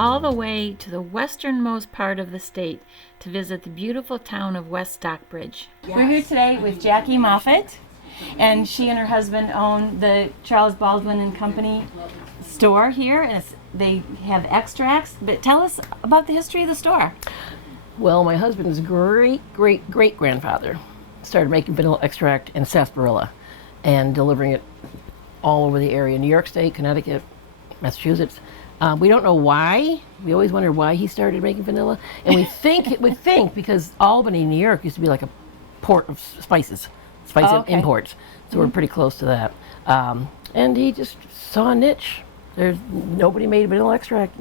all the way to the westernmost part of the state to visit the beautiful town of West Stockbridge. Yes. We're here today with Jackie Moffett, and she and her husband own the Charles Baldwin and Company store here, and they have extracts. But tell us about the history of the store. Well, my husband's great-great-great-grandfather started making vanilla extract in sarsaparilla and delivering it all over the area, New York State, Connecticut, Massachusetts. We don't know why. We always wonder why he started making vanilla. And we think because Albany, New York used to be like a port of spices imports. So we're pretty close to that. And he just saw a niche. There's nobody made vanilla extract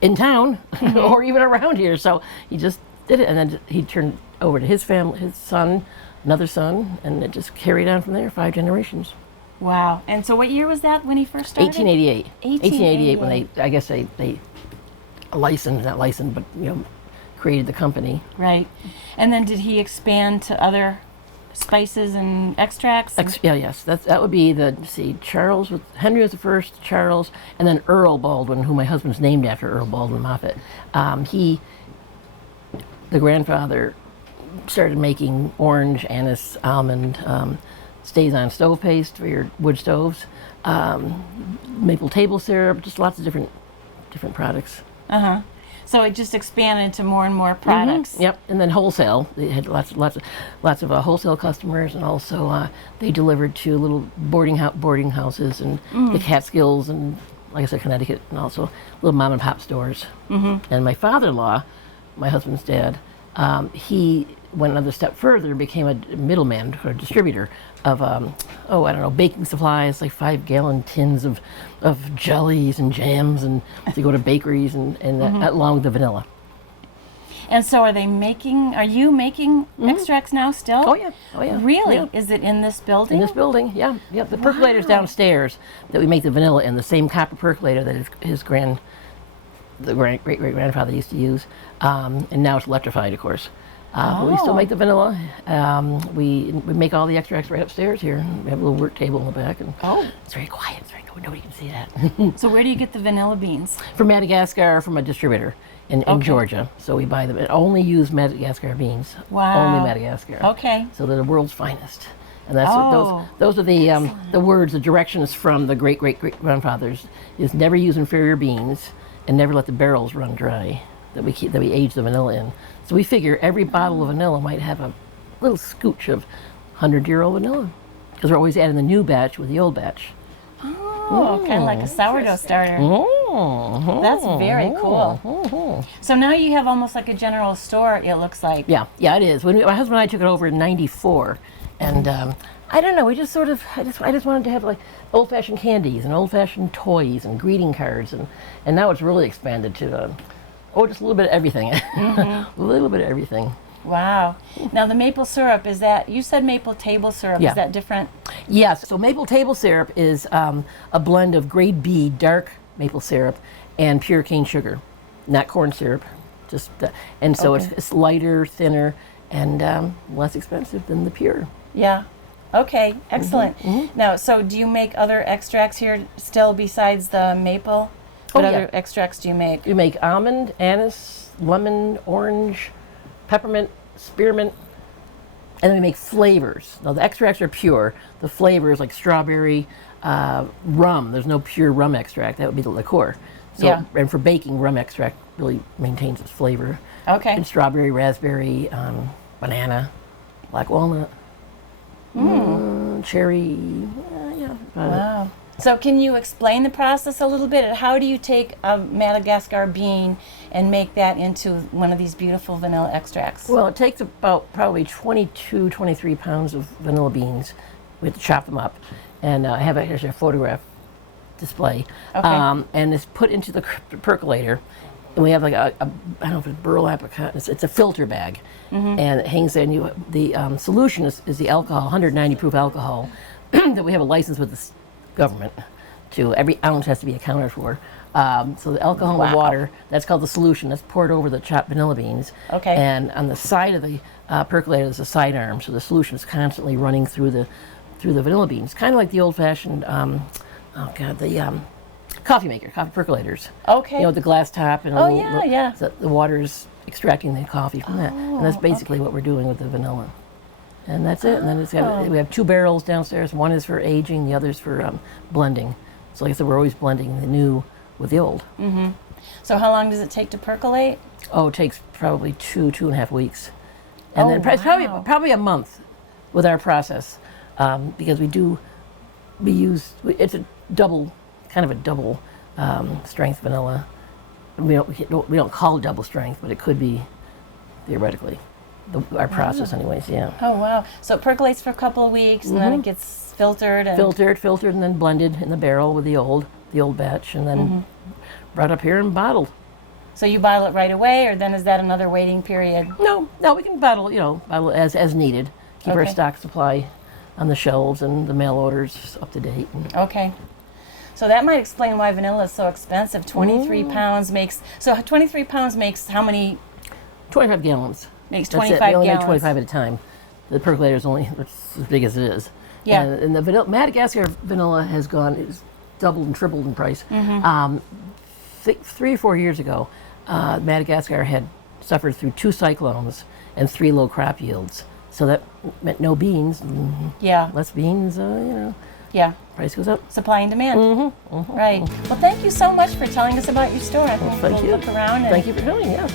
in town or even around here. So he just did it. And then he turned over to his family, his son, another son, and it just carried on from there, 5 generations. Wow. And so what year was that when he first started? 1888. 1888 when they created the company. Right. And then did he expand to other spices and extracts? Yes. That would be Charles, Henry was the first, Charles, and then Earl Baldwin, who my husband's named after, Earl Baldwin Moffett. The grandfather started making orange, anise, almond, stays on stove paste for your wood stoves, maple table syrup, just lots of different products. So it just expanded to more and more products. Yep, and then wholesale. They had lots of wholesale customers, and also they delivered to little boarding houses and the Catskills and, like I said, Connecticut, and also little mom and pop stores. And my father-in-law, my husband's dad, he went another step further and became a middleman or distributor of, baking supplies, like 5-gallon tins of jellies and jams, and to go to bakeries and along with the vanilla. And so are you making extracts now still? Oh yeah. Really? Yeah. Is it in this building? In this building, yeah. The percolator's downstairs that we make the vanilla in, the same copper percolator that his great-great-grandfather used to use. And now it's electrified, of course. But we still make the vanilla. We make all the extracts right upstairs here. We have a little work table in the back, and it's very quiet. It's very good. Nobody can see that. So where do you get the vanilla beans? From Madagascar, from a distributor in Georgia. So we buy them. Only use Madagascar beans. Wow. Only Madagascar. Okay. So they're the world's finest. And that's what those are the words, the directions from the great-great-great-grandfathers, is never use inferior beans and never let the barrels run dry that we age the vanilla in. So we figure every bottle of vanilla might have a little scooch of 100-year-old vanilla, because we're always adding the new batch with the old batch. Kind of like a sourdough starter. That's very cool. So now you have almost like a general store, it looks like. Yeah, it is. When my husband and I took it over in '94, and I don't know, we just sort of, I just wanted to have like old-fashioned candies and old-fashioned toys and greeting cards, and now it's really expanded to just a little bit of everything. A little bit of everything. Wow. Now the maple syrup, you said maple table syrup, is that different? Yes, so maple table syrup is a blend of grade B dark maple syrup and pure cane sugar, not corn syrup. It's lighter, thinner, and less expensive than the pure. Yeah. Okay, excellent. Now, so do you make other extracts here still besides the maple? What other extracts do you make? You make almond, anise, lemon, orange, peppermint, spearmint, and then we make flavors. Now the extracts are pure. The flavors like strawberry, rum. There's no pure rum extract. That would be the liqueur. And for baking, rum extract really maintains its flavor. Okay. And strawberry, raspberry, banana, black walnut, cherry. Wow. So can you explain the process a little bit? How do you take a Madagascar bean and make that into one of these beautiful vanilla extracts? Well, it takes about probably 22, 23 pounds of vanilla beans. We have to chop them up. And I have actually a photograph display. Okay. And it's put into the percolator. And we have like I don't know if it's burlap or cotton. It's a filter bag. And it hangs there. And the solution is the alcohol, 190 proof alcohol, that we have a license with the government to, every ounce has to be accounted for. So the alcohol and the water, that's called the solution. That's poured over the chopped vanilla beans. Okay. And on the side of the percolator, there's a side arm, so the solution is constantly running through the vanilla beans, kind of like the old-fashioned, coffee maker, coffee percolators. Okay. You know, with the glass top and a Oh, little, yeah. so the water's extracting the coffee from that. And that's basically what we're doing with the vanilla. And that's it. And then we have 2 barrels downstairs. One is for aging, the other's for blending. So like I said, we're always blending the new with the old. So how long does it take to percolate? Oh, it takes probably 2.5 weeks. And then probably a month with our process, because it's a double, kind of a double strength vanilla. We don't call it double strength, but it could be theoretically. Our process anyways, yeah. Oh, wow. So it percolates for a couple of weeks, and then it gets filtered. And Filtered, and then blended in the barrel with the old batch, and then brought up here and bottled. So you bottle it right away, or then is that another waiting period? No, we can bottle as needed. Keep our stock supply on the shelves and the mail orders up to date. Okay. So that might explain why vanilla is so expensive. 23 pounds makes, so 23 pounds makes how many? 25 gallons. Makes That's 25 it. We only gallons. make 25 at a time. The percolator is only as big as it is. Yeah. And the Madagascar vanilla has it's doubled and tripled in price. 3 or 4 years ago, Madagascar had suffered through 2 cyclones and 3 low crop yields. So that meant no beans. Yeah. Less beans, Yeah. price goes up. Supply and demand. Right. Well, thank you so much for telling us about your store. I think thank we'll you. look around. And Thank you for coming, yeah.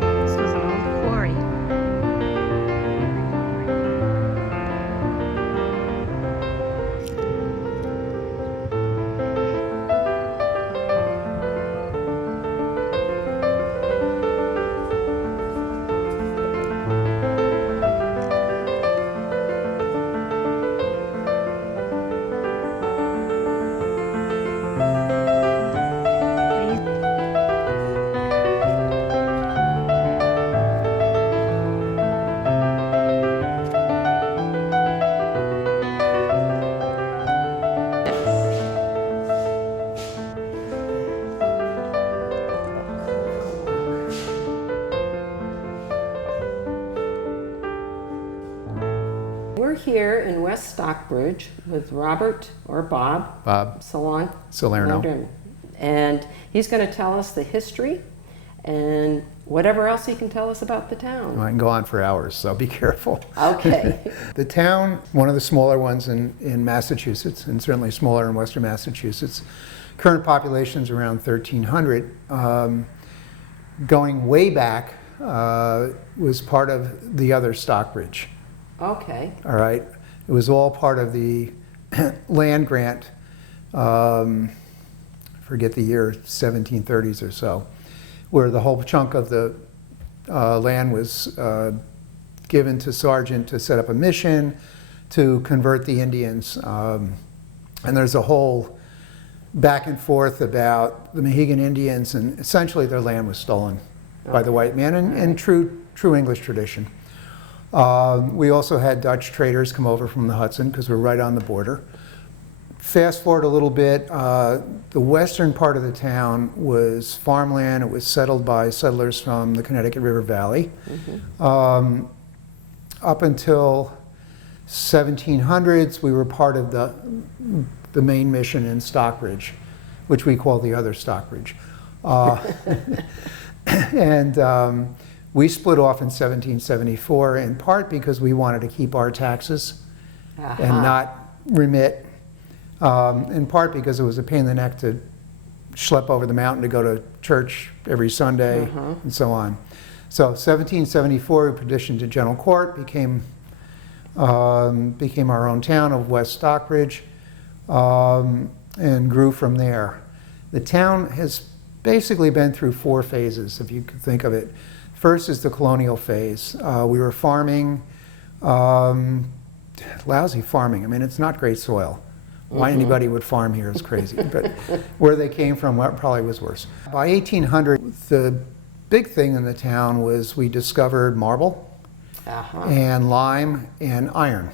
This was an old quarry. We're here in West Stockbridge with Robert, or Bob Salerno. And he's going to tell us the history and whatever else he can tell us about the town. I can go on for hours, so be careful. Okay. The town, one of the smaller ones in Massachusetts, and certainly smaller in western Massachusetts. Current population is around 1,300. Going way back, was part of the other Stockbridge. Okay. All right. It was all part of the land grant, forget the year, 1730s or so, where the whole chunk of the land was given to Sargent to set up a mission to convert the Indians. And there's a whole back and forth about the Mohegan Indians, and essentially their land was stolen by the white man in true English tradition. We also had Dutch traders come over from the Hudson because we're right on the border. Fast forward a little bit, the western part of the town was farmland. It was settled by settlers from the Connecticut River Valley. Up until 1700s, we were part of the main mission in Stockbridge, which we call the other Stockbridge. And we split off in 1774, in part because we wanted to keep our taxes and not remit, in part because it was a pain in the neck to schlep over the mountain to go to church every Sunday and so on. So 1774, we petitioned to General Court, became our own town of West Stockbridge, and grew from there. The town has basically been through 4 phases, if you could think of it. First is the colonial phase. We were farming, lousy farming. I mean, it's not great soil. Why anybody would farm here is crazy, but where they came from probably was worse. By 1800, the big thing in the town was we discovered marble and lime and iron.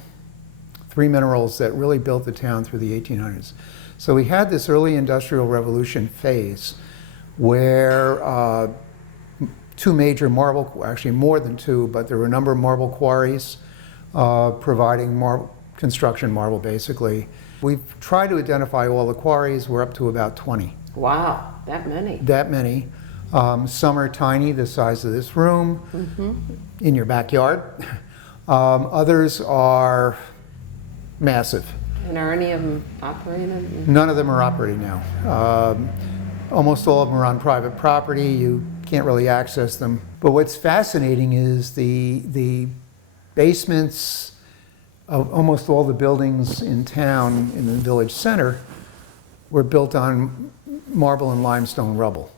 3 minerals that really built the town through the 1800s. So we had this early industrial revolution phase where 2 major marble, actually more than 2, but there were a number of marble quarries providing construction marble basically. We've tried to identify all the quarries. We're up to about 20. Wow, that many. That many. Some are tiny, the size of this room, in your backyard. Others are massive. And are any of them operating? None of them are operating now. Almost all of them are on private property. You can't really access them. But what's fascinating is the basements of almost all the buildings in town, in the village center, were built on marble and limestone rubble.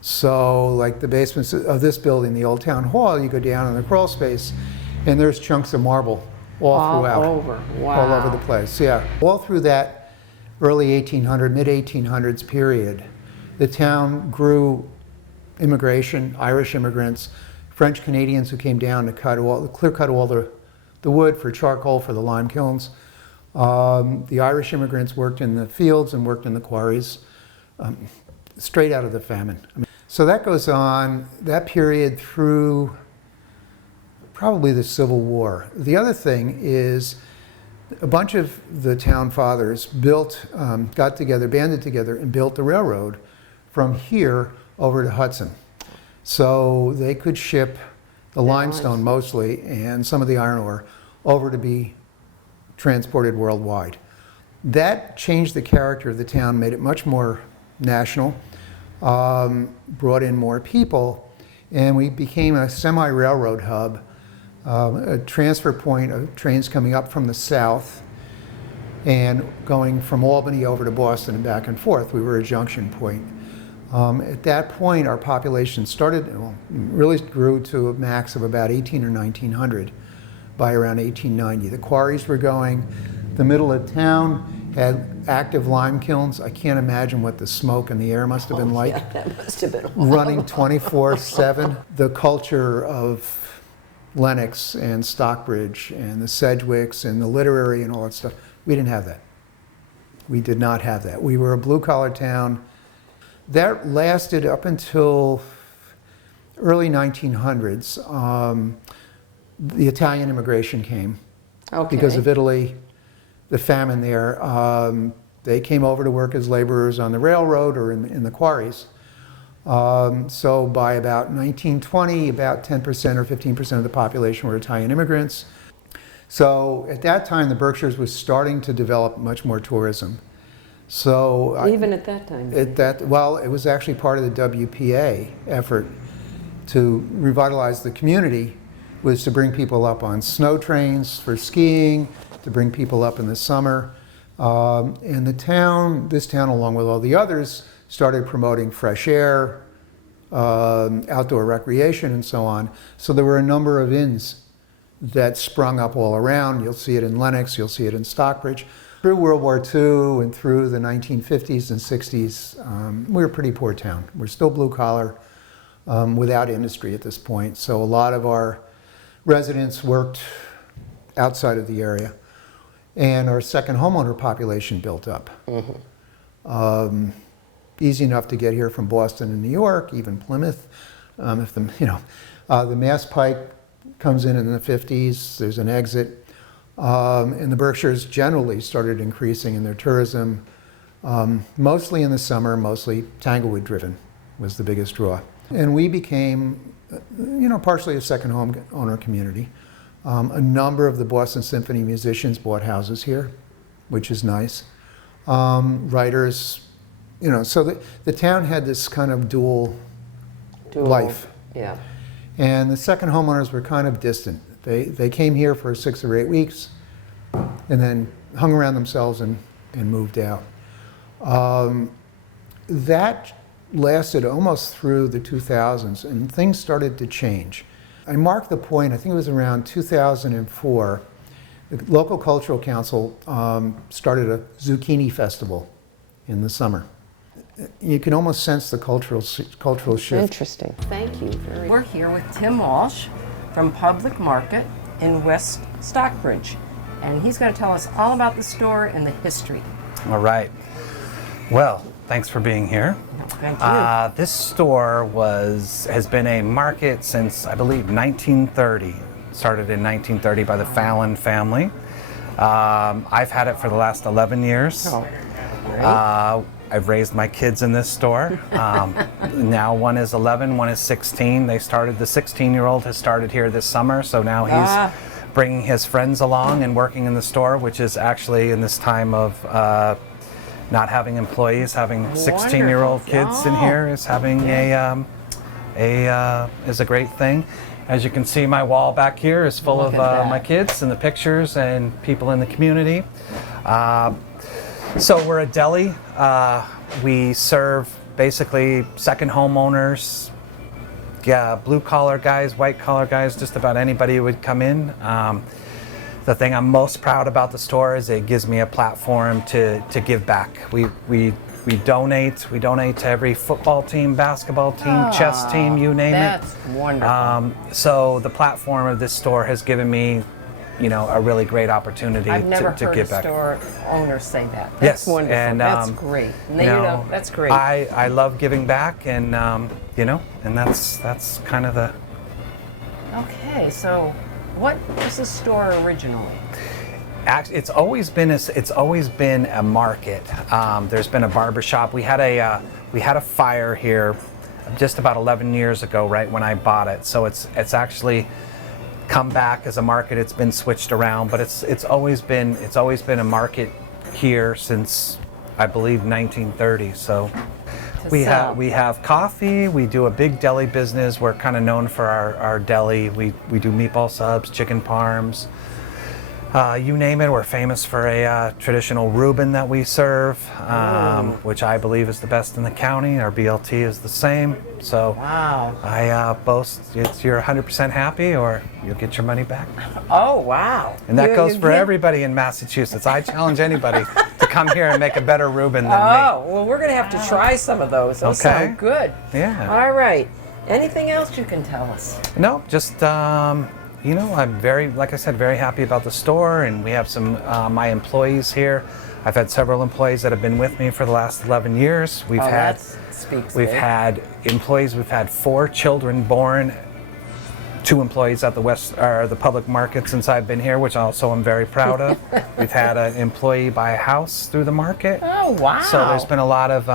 So like the basements of this building, the old town hall, you go down in the crawl space and there's chunks of marble all throughout. All over, wow. All over the place, yeah. All through that early 1800, mid 1800s period, the town grew immigration, Irish immigrants, French Canadians who came down to clear cut all the wood for charcoal for the lime kilns. The Irish immigrants worked in the fields and worked in the quarries, straight out of the famine. So that goes on, that period through probably the Civil War. The other thing is a bunch of the town fathers got together, banded together and built the railroad from here over to Hudson. So they could ship the limestone mostly and some of the iron ore over to be transported worldwide. That changed the character of the town, made it much more national, brought in more people, and we became a semi-railroad hub, a transfer point of trains coming up from the south and going from Albany over to Boston and back and forth. We were a junction point. At that point, our population really grew to a max of about 18 or 1900 by around 1890. The quarries were going. The middle of town had active lime kilns. I can't imagine what the smoke and the air must have been like. Yeah, that must have been running 24/7. The culture of Lenox and Stockbridge and the Sedgwicks and the literary and all that stuff, we didn't have that. We did not have that. We were a blue-collar town. That lasted up until early 1900s. The Italian immigration came because of Italy, the famine there. They came over to work as laborers on the railroad or in the quarries. So by about 1920, about 10% or 15% of the population were Italian immigrants. So at that time, the Berkshires was starting to develop much more tourism. So even at that time? Well, it was actually part of the WPA effort to revitalize the community, was to bring people up on snow trains for skiing, to bring people up in the summer. And this town, along with all the others, started promoting fresh air, outdoor recreation, and so on. So there were a number of inns that sprung up all around. You'll see it in Lenox, you'll see it in Stockbridge. Through World War II and through the 1950s and 60s, we were a pretty poor town. We're still blue collar, without industry at this point. So a lot of our residents worked outside of the area. And our second homeowner population built up. Easy enough to get here from Boston and New York, even Plymouth. The Mass Pike comes in the 50s, there's an exit. And the Berkshires generally started increasing in their tourism, mostly in the summer, mostly Tanglewood driven was the biggest draw. And we became, partially a second home owner community. A number of the Boston Symphony musicians bought houses here, which is nice. Writers, so the town had this kind of dual life. Yeah. And the second homeowners were kind of distant. They came here for 6 or 8 weeks and then hung around themselves and moved out. That lasted almost through the 2000s, and things started to change. I marked the point, I think it was around 2004, the local cultural council started a zucchini festival in the summer. You can almost sense the cultural shift. Interesting. Thank you. We're here with Tim Walsh, from Public Market in West Stockbridge. And he's going to tell us all about the store and the history. All right. Well, thanks for being here. Thank you. This store has been a market since, I believe, 1930. Started in 1930 by the Fallon family. I've had it for the last 11 years. Oh, great. I've raised my kids in this store. Now one is 11, one is 16. The 16-year-old has started here this summer, so now he's bringing his friends along and working in the store, which is actually in this time of not having employees, having 16-year-old kids in here is having is a great thing. As you can see, my wall back here is full of my kids and the pictures and people in the community. So we're a deli. We serve basically second homeowners, blue collar guys, white collar guys, just about anybody who would come in. The thing I'm most proud about the store is it gives me a platform to give back. We donate. We donate to every football team, basketball team, chess team, you name it. That's wonderful. So the platform of this store has given me, a really great opportunity I've never to heard give a back. store owner say that. That's Yes, wonderful. and, that's great. And that's great. I love giving back, and and that's kind of the. Okay, so what was the store originally? Actually, it's always been a market. There's been a barber shop. We had a fire here just about 11 years ago, right when I bought it. So it's actually come back as a market. It's been switched around, but it's always been a market here since, I believe, 1930. So we have coffee. We do a big deli business. We're kind of known for our deli. We do meatball subs, chicken parms. You name it. We're famous for a traditional Reuben that we serve, which I believe is the best in the county. Our BLT is the same. So Wow. I boast you're 100% happy or you'll get your money back. Oh, wow. And that goes for get- everybody in Massachusetts. I challenge anybody to come here and make a better Reuben than me. Oh, well, we're going to have to try some of those. Those Okay. sound good. Yeah. All right. Anything else you can tell us? No, just I'm like I said, very happy about the store, and we have some my employees here. I've had several employees that have been with me for the last 11 years. We've that speaks big. had employees. We've had 4 children born. 2 employees at the public market since I've been here, which also I'm very proud of. We've had an employee buy a house through the market. Oh, wow. So there's been a lot of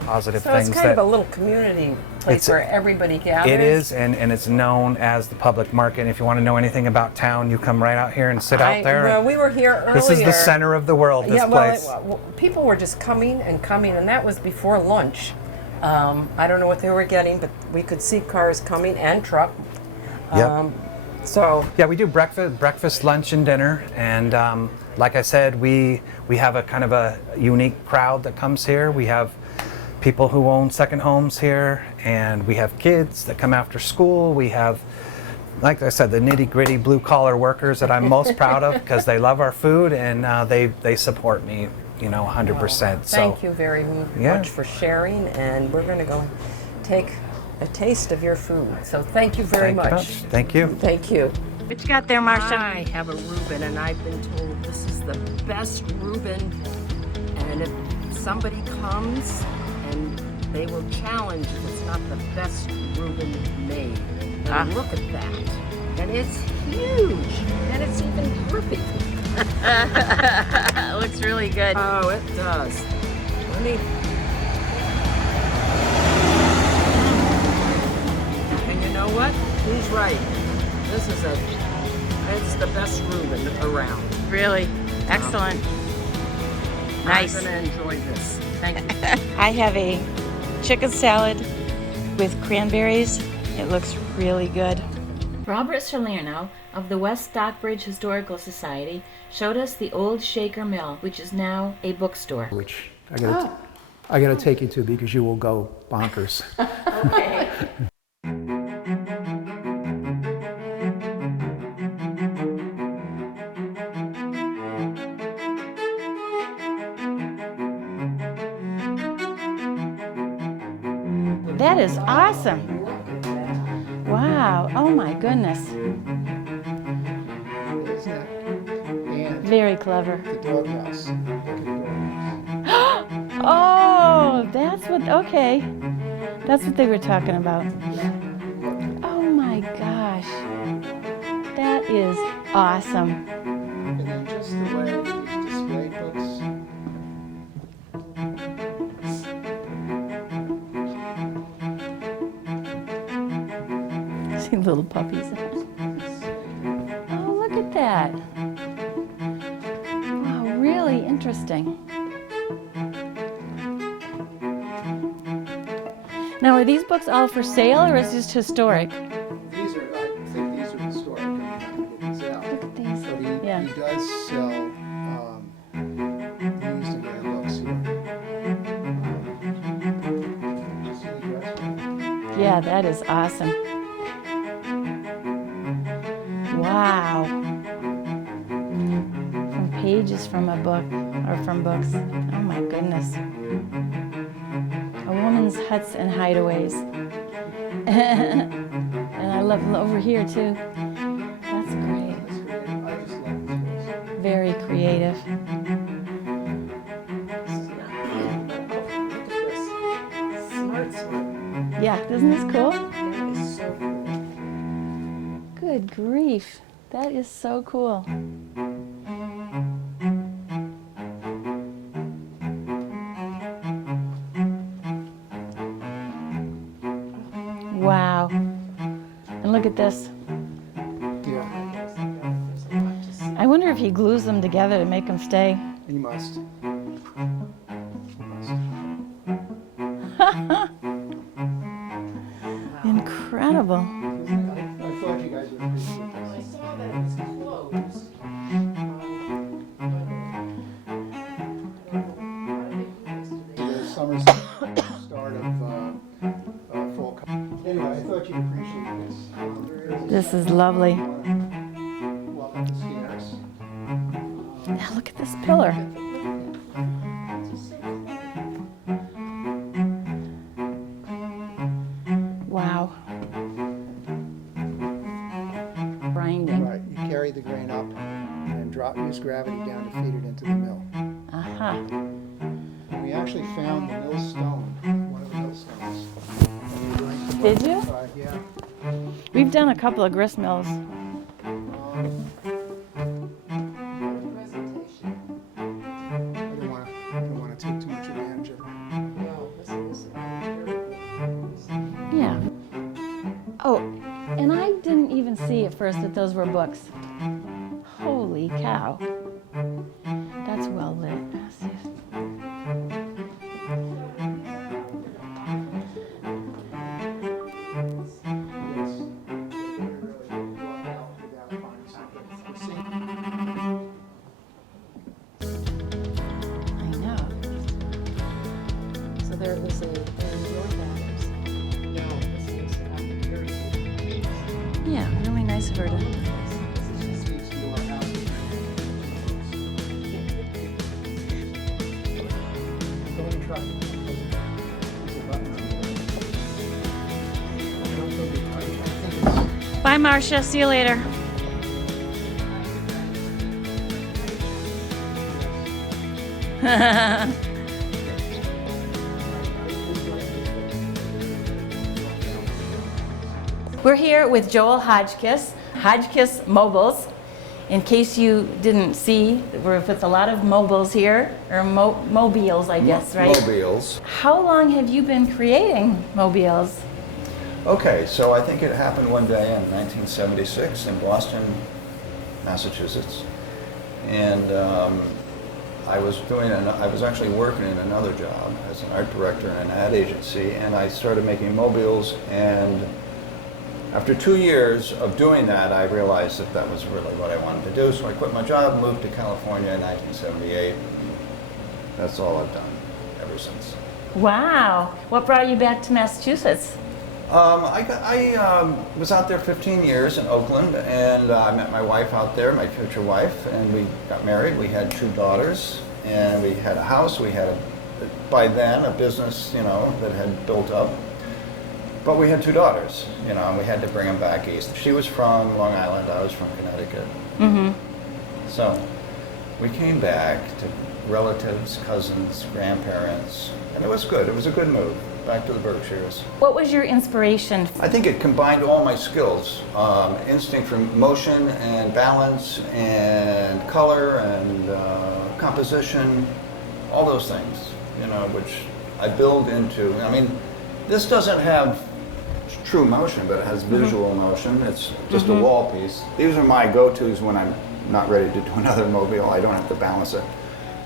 positive So things. it's kind of a little community place where everybody gathers. It is, and it's known as the public market. And if you want to know anything about town, you come right out here and sit out there. Well, we were here earlier. This is the center of the world, this place. Well, people were just coming, and that was before lunch. I don't know what they were getting, but we could see cars coming and truck. Yep. So Yeah, we do breakfast, lunch, and dinner. And like I said, we have a kind of a unique crowd that comes here. We have people who own second homes here, and we have kids that come after school. We have, like I said, the nitty-gritty blue-collar workers that I'm most proud of because they love our food and they support me, 100%. thank you very much for sharing, and we're going to go take a taste of your food. So thank you very much. Thank you. Thank you. What you got there, Marcia? I have a Reuben, and I've been told this is the best Reuben. And if somebody comes, and they will challenge if it's not the best Reuben made. And look at that. And it's huge. And it's even perfect. It looks really good. Oh, it does. Let me. And you know what? He's right. It's the best Reuben around. Really excellent. Nice. I'm going to enjoy this. Thank you. I have a chicken salad with cranberries. It looks really good. Robert Salerno of the West Stockbridge Historical Society showed us the old Shaker Mill, which is now a bookstore. Which I gotta take you to because you will go bonkers. Okay. That is awesome. Wow. Wow. Oh my goodness. Isn't it? And Very clever. the doghouse. Look at the doghouse. Oh, that's what, okay. That's what they were talking about. Oh my gosh. That is awesome. And then just the way these display books. See little puppies. Oh, look at that. Wow, really interesting. Now, are these books all for sale or is this historic? These are, I think these are historic. I'm not going to get these out. Look at these. But he Yeah. does sell used and rare books here. See the dress? Yeah, that is awesome. Wow. From pages from a book, or from books. Oh my goodness. A woman's huts and hideaways. And I love them over here too. That's great. I just love these books. Very creative. Yeah, isn't this cool? Good grief. That is so cool. Wow. And look at this. Yeah, I wonder if he glues them together to make them stay. you must. Incredible. I thought you guys would appreciate this. I saw that it was closed. The summer start of fall. Anyway, I thought you'd appreciate this. This is lovely. Walk up the stairs. Now look at this pillar. Wow. Grinding. Right, you carry the grain up and use gravity down to feed it into the mill. Uh-huh. And we actually found the mill stone, one of the mill stones. And we were doing some Did work you? inside, yeah. We've done a couple of grist mills. I didn't want to take too much advantage of it. Yeah. Oh, and I didn't even see at first that those were books. Holy cow. That's well lit. Let's see if- Yes. Really walk out without finding something. I know. So there was a door batters. No, this is very good. Yeah, really nice of her to. This speaks to our house. Go and try. There's a button on there. I don't think I think it's Bye, Marcia. See you later. We're here with Joel Hotchkiss, Hotchkiss Mobiles. In case you didn't see, we're with a lot of mobiles here, or mobiles, I guess, right? Mobiles. How long have you been creating mobiles? Okay, so I think it happened one day in 1976 in Boston, Massachusetts, and I was actually working in another job as an art director in an ad agency, and I started making mobiles. And after 2 years of doing that, I realized that that was really what I wanted to do. So I quit my job, moved to California in 1978. That's all I've done ever since. Wow. What brought you back to Massachusetts? I was out there 15 years in Oakland, and I met my wife out there, my future wife, and we got married. We had 2 daughters, and we had a house. We had, by then, a business, that had built up. But we had 2 daughters, you know, and we had to bring them back east. She was from Long Island, I was from Connecticut. So we came back to relatives, cousins, grandparents, and it was good. It was a good move, back to the Berkshires. What was your inspiration? I think it combined all my skills, instinct for motion and balance and color and composition, all those things, you know, which I build into. I mean, this doesn't have true motion, but it has visual motion. It's just a wall piece. These are my go-tos when I'm not ready to do another mobile. I don't have to balance it.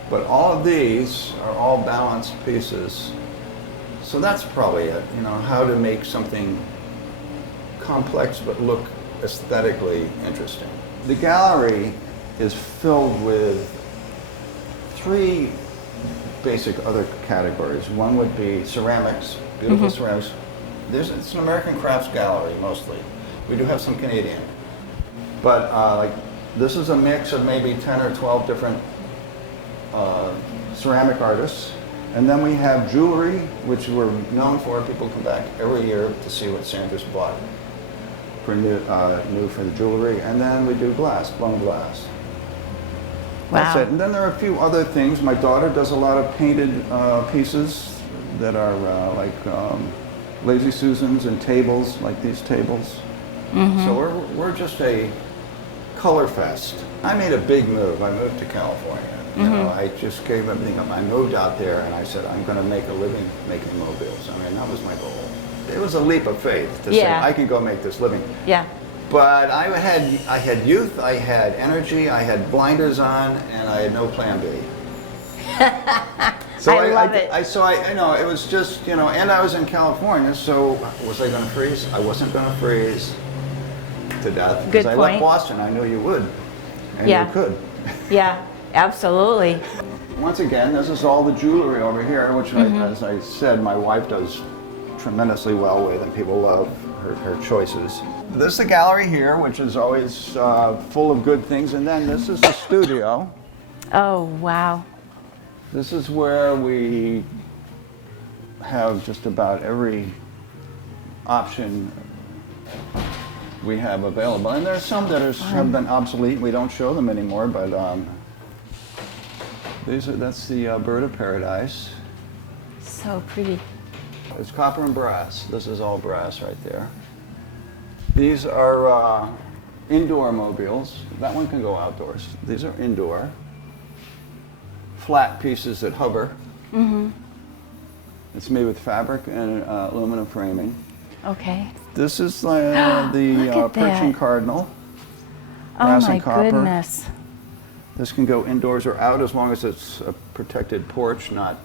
But all of these are all balanced pieces. So that's probably it, you know, how to make something complex but look aesthetically interesting. The gallery is filled with 3 basic other categories. One would be ceramics, beautiful ceramics. It's an American crafts gallery mostly. We do have some Canadian. But like this is a mix of maybe 10 or 12 different ceramic artists. And then we have jewelry, which we're known for. People come back every year to see what Sandra's bought for new for the jewelry. And then we do glass, blown glass. Wow. That's it. And then there are a few other things. My daughter does a lot of painted pieces that are like Lazy Susans and tables, like these tables. So we're just a color fest. I made a big move. I moved to California. You know, I just gave everything up. I moved out there and I said, I'm going to make a living making mobiles. I mean, that was my goal. It was a leap of faith to say, I can go make this living. Yeah. But I had youth, I had energy, I had blinders on, and I had no plan B. So I love it. I know, it was just, you know, and I was in California, so was I going to freeze? I wasn't going to freeze to death. Good Because I left point. Boston, I knew you would. And Yeah. you could. Yeah, absolutely. Once again, this is all the jewelry over here, which, as I said, my wife does tremendously well with, and people love her choices. This is the gallery here, which is always full of good things, and then this is the studio. Oh, wow. This is where we have just about every option we have available. And there are some that have been obsolete. We don't show them anymore, but that's the bird of paradise. So pretty. It's copper and brass. This is all brass right there. These are indoor mobiles. That one can go outdoors. These are indoor. Flat pieces that hover. It's made with fabric and aluminum framing. Okay. This is the Persian Cardinal. Oh my and copper. goodness. This can go indoors or out as long as it's a protected porch, not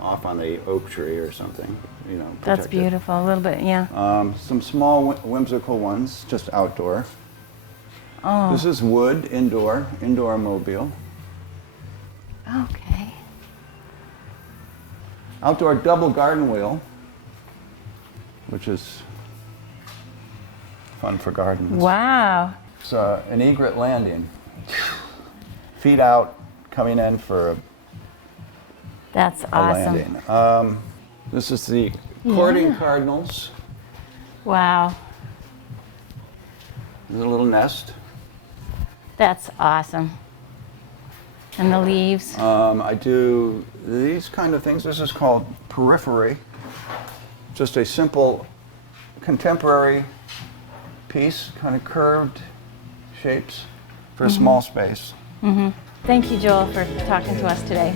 off on the oak tree or something. You know, That's protected. beautiful. A little bit, yeah. Some small whimsical ones, just outdoor. Oh. This is wood, indoor mobile. Okay. Outdoor double garden wheel, which is fun for gardens. Wow. It's an egret landing. Feet out, coming in for That's a awesome. landing. This is the courting cardinals. Wow. There's a little nest. That's awesome. And the leaves. I do these kind of things. This is called periphery. Just a simple contemporary piece, kind of curved shapes for a small space. Thank you, Joel, for talking to us today.